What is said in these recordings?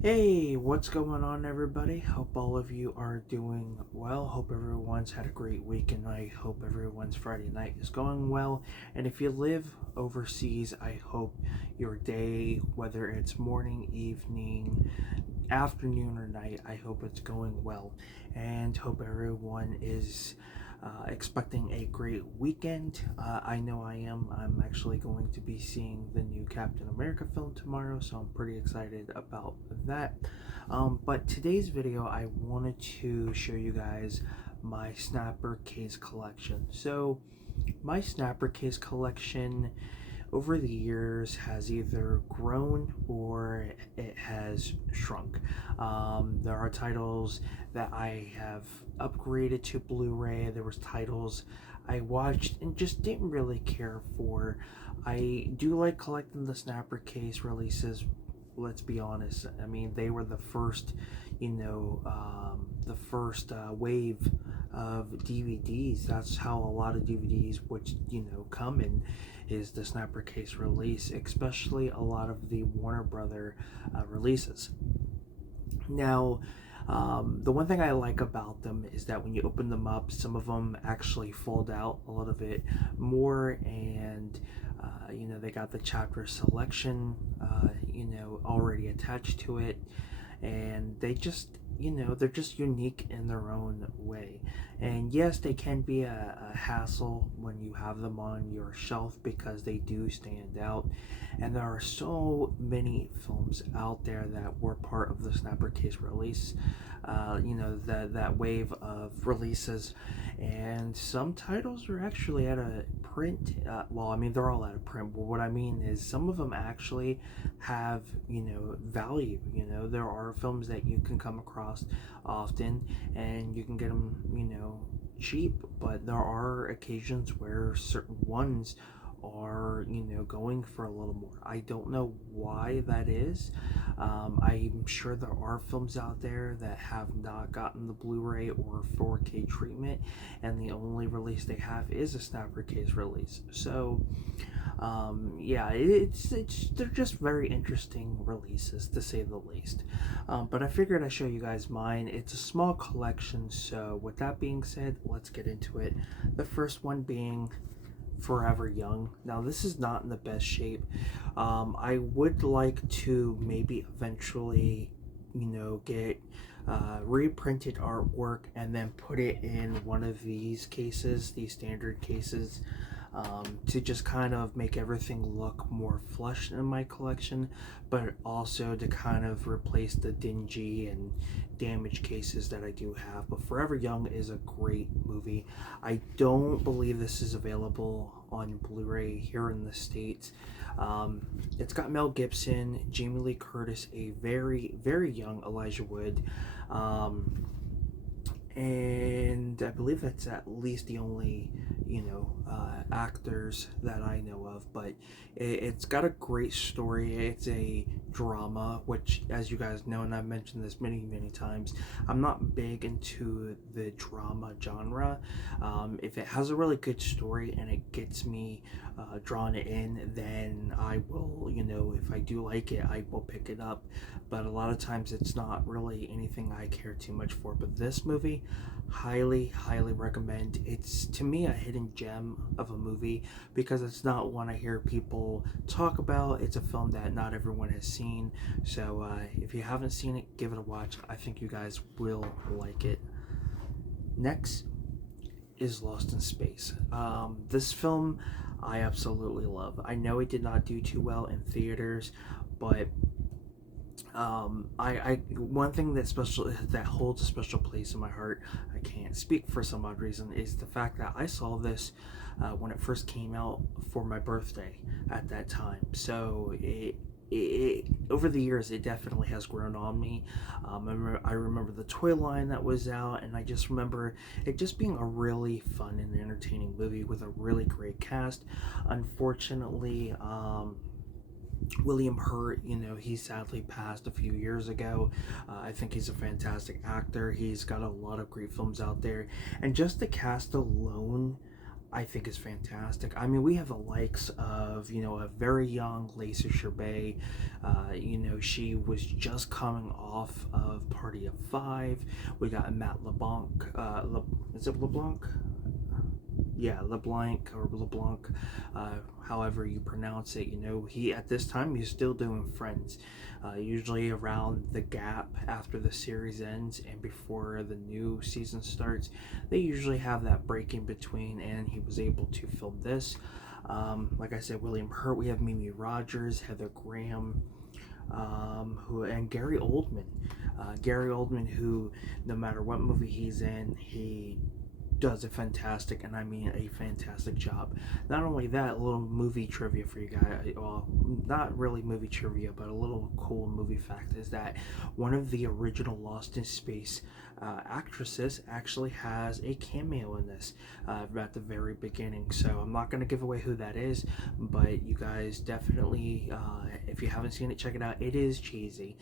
Hey, what's going on, everybody? Hope all of you are doing well. Hope everyone's had a great week, and I hope everyone's Friday night is going well. And if you live overseas, I hope your day, whether it's morning, evening, afternoon, or night, I hope it's going well. And hope everyone is expecting a great weekend. I know I am. I'm actually going to be seeing the new Captain America film tomorrow, so I'm pretty excited about that. But today's video, I wanted to show you guys my snapper case collection. So, my snapper case collection over the years has either grown or it has shrunk. There are titles that I have upgraded to Blu-ray. There was titles I watched and just didn't really care for. I do like collecting the snapper case releases. Let's be honest. I mean, they were the first, the first wave of DVDs. That's how a lot of DVDs would, come in, is the snapper case release, especially a lot of the Warner Brother releases. Now, the one thing I like about them is that when you open them up, some of them actually fold out a little bit more, and they got the chapter selection, already attached to it, and they just they're just unique in their own way. And yes, they can be a hassle when you have them on your shelf because they do stand out, and there are so many films out there that were part of the snapper case release, that wave of releases, and some titles are actually out of print. Well, I mean, they're all out of print, but what I mean is some of them actually have value. There are films that you can come across often, and you can get them cheap, but there are occasions where certain ones are going for a little more. I don't know why that is. I'm sure there are films out there that have not gotten the Blu-ray or 4K treatment, and the only release they have is a snapper case release. So yeah, it's they're just very interesting releases, to say the least. But I figured I'd show you guys mine. It's a small collection, so with that being said, let's get into it. The first one being Forever Young. Now, this is not in the best shape. I would like to maybe eventually, get reprinted artwork and then put it in one of these cases, these standard cases, to just kind of make everything look more flush in my collection, but also to kind of replace the dingy and damaged cases that I do have. But Forever Young is a great movie. I don't believe this is available on Blu-ray here in the States. It's got Mel Gibson, Jamie Lee Curtis, a very, very young Elijah Wood, and I believe that's at least the only actors that I know of. But it's got a great story. It's a drama, which, as you guys know, and I've mentioned this many times, I'm not big into the drama genre. If it has a really good story and it gets me drawn in, then I will, if I do like it, I will pick it up. But a lot of times it's not really anything I care too much for. But this movie, highly recommend. It's, to me, a hidden gem of a movie because it's not one I hear people talk about. It's a film that not everyone has seen. So if you haven't seen it, give it a watch. I think you guys will like it. Next is Lost in Space. This film I absolutely love. I know it did not do too well in theaters, but I one thing that holds a special place in my heart, I can't speak for some odd reason, is the fact that I saw this when it first came out for my birthday at that time. So it over the years, it definitely has grown on me. I remember the toy line that was out, and I just remember it just being a really fun and entertaining movie with a really great cast. Unfortunately, William Hurt, he sadly passed a few years ago. I think he's a fantastic actor. He's got a lot of great films out there. And just the cast alone, I think is fantastic. I mean, we have the likes of, a very young Lacey Chabert. She was just coming off of Party of Five. We got Matt LeBlanc. Is it LeBlanc? Yeah, LeBlanc or LeBlanc, however you pronounce it. He at this time he's still doing Friends, usually around the gap after the series ends and before the new season starts. They usually have that break in between, and he was able to film this. Like I said, William Hurt. We have Mimi Rogers, Heather Graham. Who and Gary Oldman. Gary Oldman, who no matter what movie he's in, he does a fantastic, and I mean a fantastic job. Not only that, a little movie trivia for you guys. Well, not really movie trivia, but a little cool movie fact is that one of the original Lost in Space actresses actually has a cameo in this at the very beginning. So I'm not going to give away who that is, but you guys definitely, if you haven't seen it, check it out. It is cheesy.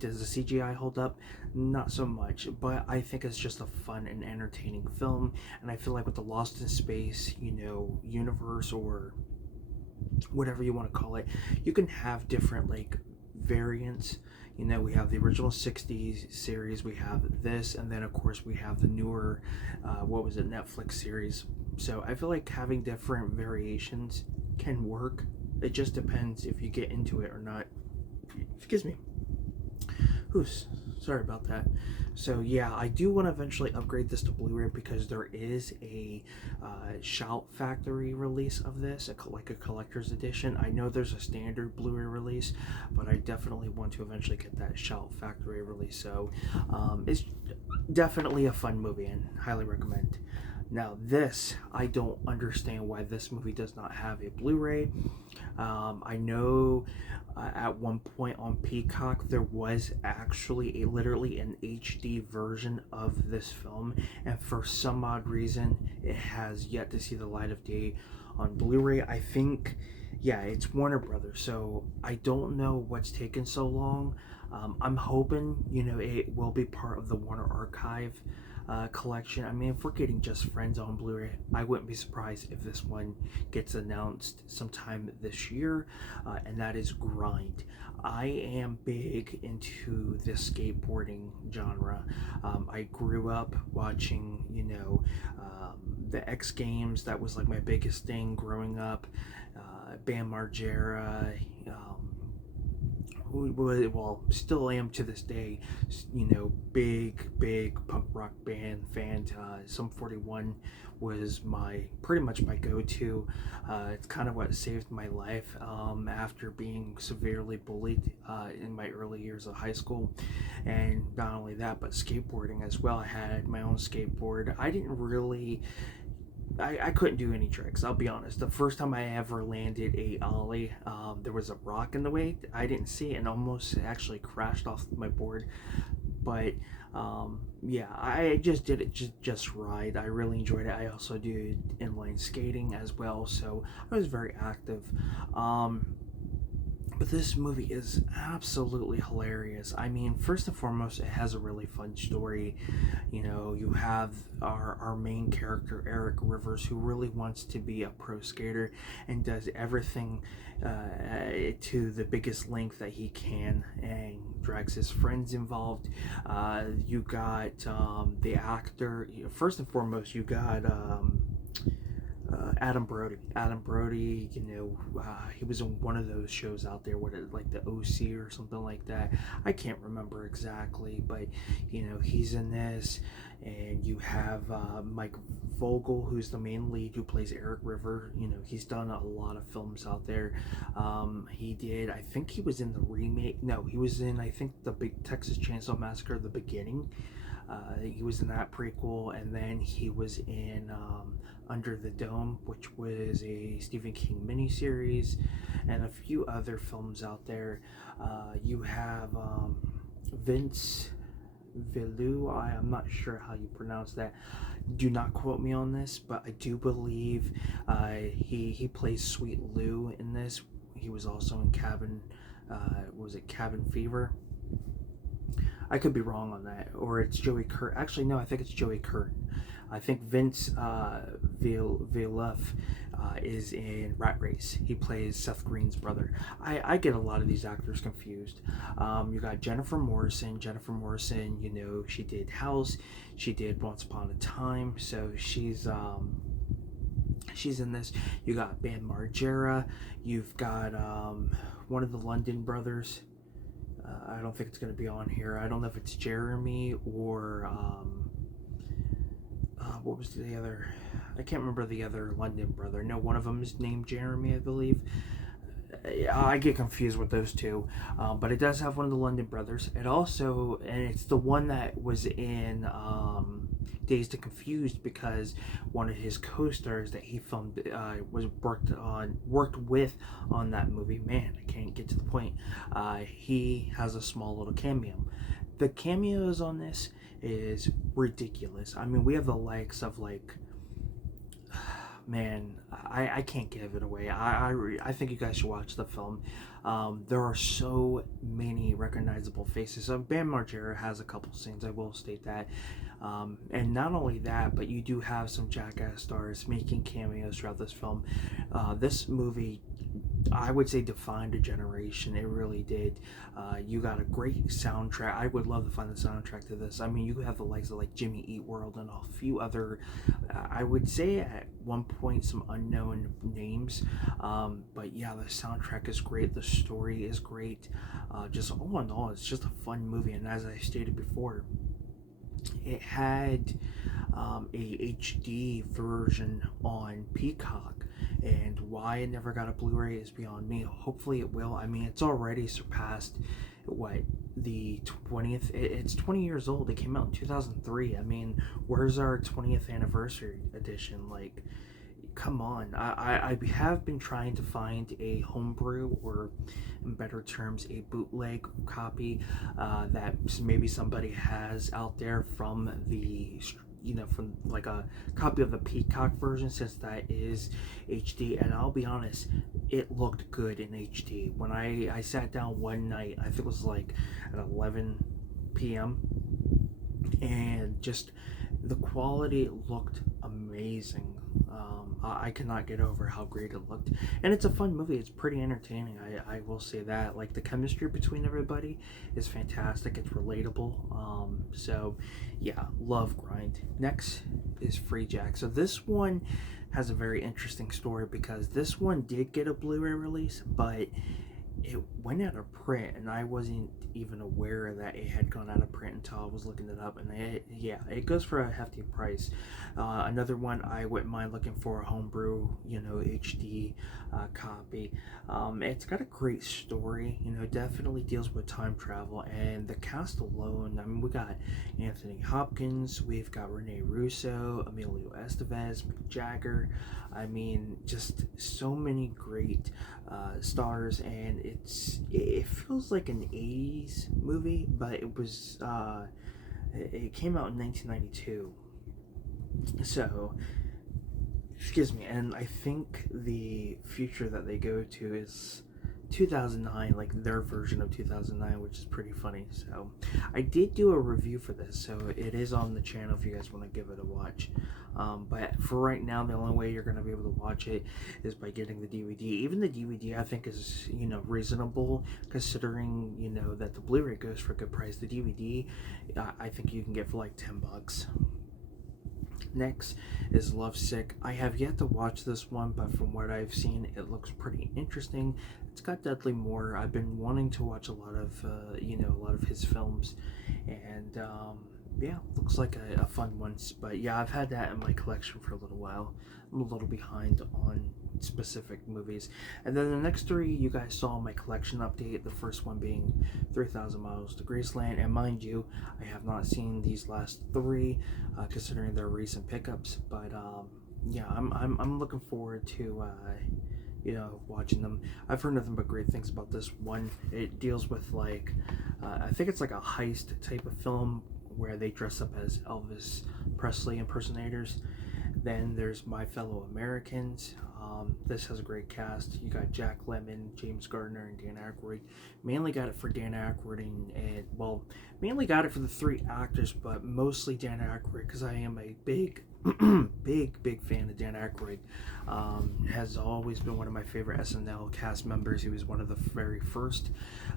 Does the CGI hold up? Not so much, but I think it's just a fun and entertaining film. And I feel like with the Lost in Space, universe, or whatever you want to call it, you can have different variants. We have the original 60s series, we have this, and then of course we have the newer Netflix series. So I feel like having different variations can work. It just depends if you get into it or not. Excuse me. Oops, sorry about that. So yeah, I do want to eventually upgrade this to Blu-ray because there is a Shout Factory release of this, like a collector's edition. I know there's a standard Blu-ray release, but I definitely want to eventually get that Shout Factory release. So it's definitely a fun movie and highly recommend. Now this, I don't understand why this movie does not have a Blu-ray. I know at one point on Peacock there was actually literally an HD version of this film, and for some odd reason it has yet to see the light of day on Blu-ray. I think, yeah, it's Warner Brothers, so I don't know what's taken so long. I'm hoping it will be part of the Warner Archive collection. I mean, if we're getting Just Friends on Blu-ray, I wouldn't be surprised if this one gets announced sometime this year, and that is Grind. I am big into the skateboarding genre. I grew up watching, the X Games. That was like my biggest thing growing up. Bam Margera, well, still am to this day, big punk rock band fan. Sum 41 was pretty much my go-to. It's kind of what saved my life after being severely bullied in my early years of high school. And not only that, but skateboarding as well. I had my own skateboard. I couldn't do any tricks, I'll be honest. The first time I ever landed a ollie, there was a rock in the way. I didn't see it and almost actually crashed off my board. But yeah, I just did it just right. I really enjoyed it. I also did inline skating as well, so I was very active. But this movie is absolutely hilarious. I mean, first and foremost, it has a really fun story. You have our main character, Eric Rivers, who really wants to be a pro skater and does everything to the biggest length that he can, and drags his friends involved. You got the actor. First and foremost, you got Adam Brody. Adam Brody, he was in one of those shows out there, like the OC or something like that. I can't remember exactly, but he's in this. And you have Mike Vogel, who's the main lead, who plays Eric River. He's done a lot of films out there. I think he was in the remake. No, he was in, I think, the big Texas Chainsaw Massacre, the beginning. He was in that prequel, and then he was in Under the Dome, which was a Stephen King miniseries, and a few other films out there. You have Vince Villu. I'm not sure how you pronounce that. Do not quote me on this, but I do believe he plays Sweet Lou in this. He was also in Cabin Fever? I could be wrong on that, or it's Joey Curtin. Actually, no, I think it's Joey Curtin. I think Vince Villeneuve is in Rat Race. He plays Seth Green's brother. I get a lot of these actors confused. You got Jennifer Morrison. Jennifer Morrison, you know, she did House. She did Once Upon a Time. So she's in this. You got Bam Margera. You've got one of the London brothers. I don't think it's going to be on here. I don't know if it's Jeremy or what was the other? I can't remember the other London brother. No, one of them is named Jeremy, I believe. I get confused with those two, but it does have one of the London brothers. It also, and it's the one that was in Dazed and Confused, because one of his co-stars that he filmed was worked with on that movie. Man, I can't get to the point. He has a small little cameo. The cameos on this is ridiculous. I mean, we have the likes of, like, man, I can't give it away. I think you guys should watch the film. There are so many recognizable faces. Bam Margera has a couple scenes, I will state that. And not only that, but you do have some Jackass stars making cameos throughout this film. This movie, I would say, defined a generation. It really did. You got a great soundtrack. I would love to find the soundtrack to this. I mean, you have the likes of like Jimmy Eat World and a few other, I would say at one point, some unknown names. But yeah, the soundtrack is great. The story is great. Just all in all, it's just a fun movie. And as I stated before, it had a HD version on Peacock, and why it never got a Blu-ray is beyond me. Hopefully it will. I mean, it's already surpassed the 20th. It's 20 years old. It came out in 2003. I mean, where's our 20th anniversary edition? Like, come on. I have been trying to find a homebrew, or in better terms, a bootleg copy that maybe somebody has out there from the, from like a copy of the Peacock version, since that is HD. And I'll be honest, it looked good in HD. When I sat down one night, I think it was like at 11 p.m. and just the quality looked amazing. I cannot get over how great it looked, and it's a fun movie. It's pretty entertaining. I will say that. Like, the chemistry between everybody is fantastic. It's relatable. So yeah, love Grind. Next is Freejack. So this one has a very interesting story, because this one did get a Blu-ray release, but it went out of print, and I wasn't even aware that it had gone out of print until I was looking it up. And it goes for a hefty price. Another one I wouldn't mind looking for, a homebrew, HD copy. It's got a great story. Definitely deals with time travel, and the cast alone. I mean, we got Anthony Hopkins, we've got Rene Russo, Emilio Estevez, Mick Jagger. I mean, just so many great stars, and it feels like an 80s movie, but it was it came out in 1992. So, excuse me, and I think the future that they go to is 2009, like their version of 2009, which is pretty funny. So I did do a review for this, so it is on the channel if you guys want to give it a watch. But for right now, the only way you're going to be able to watch it is by getting the DVD. Even the DVD, I think, is reasonable, considering that the Blu-ray goes for a good price. The DVD, I think you can get for like $10. Next is Lovesick. I have yet to watch this one, but from what I've seen, it looks pretty interesting. It's got Dudley Moore. I've been wanting to watch a lot of his films, and yeah, looks like a fun one. But yeah, I've had that in my collection for a little while. I'm a little behind on specific movies. And then the next three you guys saw in my collection update, the first one being 3,000 Miles to Graceland. And mind you, I have not seen these last three, considering their recent pickups. But yeah, I'm looking forward to watching them. I've heard nothing but great things about this one. It deals with like I think it's like a heist type of film where they dress up as Elvis Presley impersonators. Then there's My Fellow Americans. This has a great cast. You got Jack Lemmon, James Gardner, and Dan Aykroyd. Mainly got it for Dan Aykroyd well, mainly got it for the three actors, but mostly Dan Aykroyd because I am a big, big fan of Dan Aykroyd. Has always been one of my favorite SNL cast members. He was one of the very first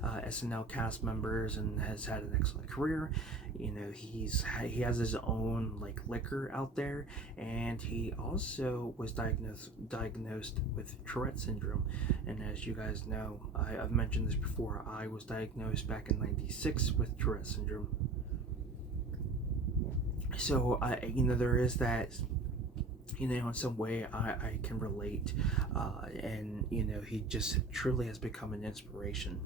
SNL cast members and has had an excellent career. You know, he has his own like liquor out there, and he also was diagnosed with Tourette syndrome. And as you guys know, I've mentioned this before, I was diagnosed back in '96 with Tourette syndrome. So you know, there is that, you know, in some way I can relate, and you know, he just truly has become an inspiration.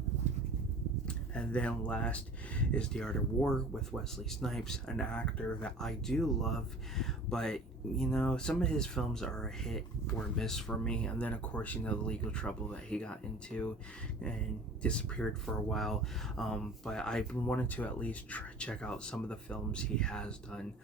And then last is The Art of War with Wesley Snipes, an actor that I do love, but you know, some of his films are a hit or miss for me. And then of course, you know, the legal trouble that he got into and disappeared for a while. But I've been wanting to at least check out some of the films he has done.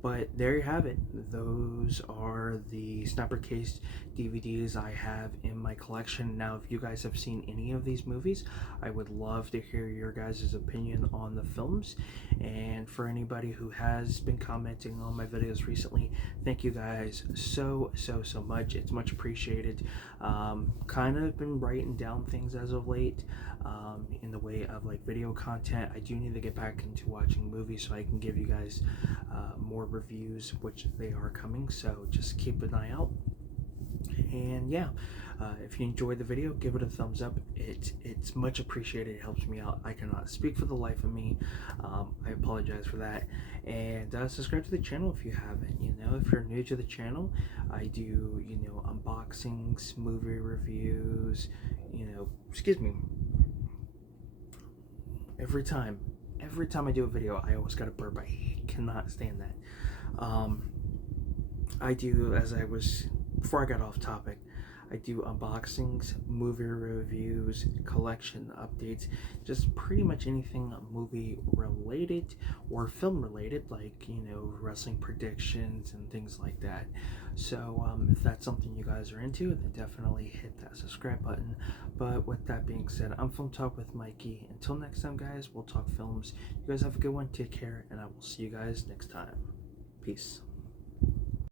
But there you have it. Those are the Snappercase DVDs I have in my collection. Now, if you guys have seen any of these movies, I would love to hear your guys' opinion on the films. And for anybody who has been commenting on my videos recently, thank you guys so much. It's much appreciated. Kind of been writing down things as of late, in the way of like video content. I do need to get back into watching movies so I can give you guys more reviews, which they are coming, so just keep an eye out. And yeah, if you enjoyed the video, give it a thumbs up. It's much appreciated. It helps me out. I cannot speak for the life of me. I apologize for that. And subscribe to the channel if you haven't. You know, if you're new to the channel, I do, you know, unboxings, movie reviews, you know, excuse me, every time I do a video, I always got a burp. I cannot stand that. I do, before I got off topic, I do unboxings, movie reviews, collection updates, just pretty much anything movie related or film related, like, you know, wrestling predictions and things like that. So if that's something you guys are into, then definitely hit that subscribe button. But with that being said, I'm Film Talk with Mikey. Until next time, guys, we'll talk films. You guys have a good one. Take care, and I will see you guys next time. Peace.